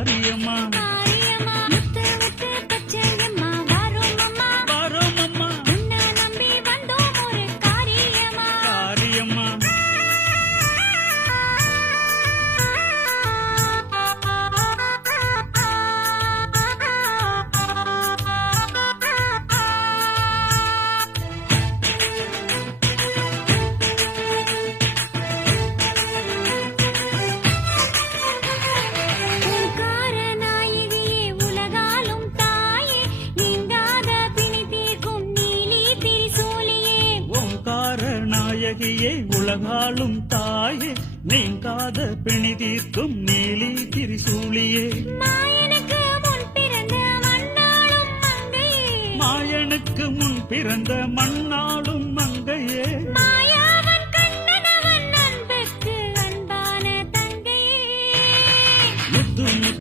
காரியம்மா நாயகியே உலகாலும் தாயே நீங்காத பிணி தீர்க்கும் நீலி திரிசூலியே. மாயனுக்கு முன் பிறந்த மண்ணாலும் மங்கையே.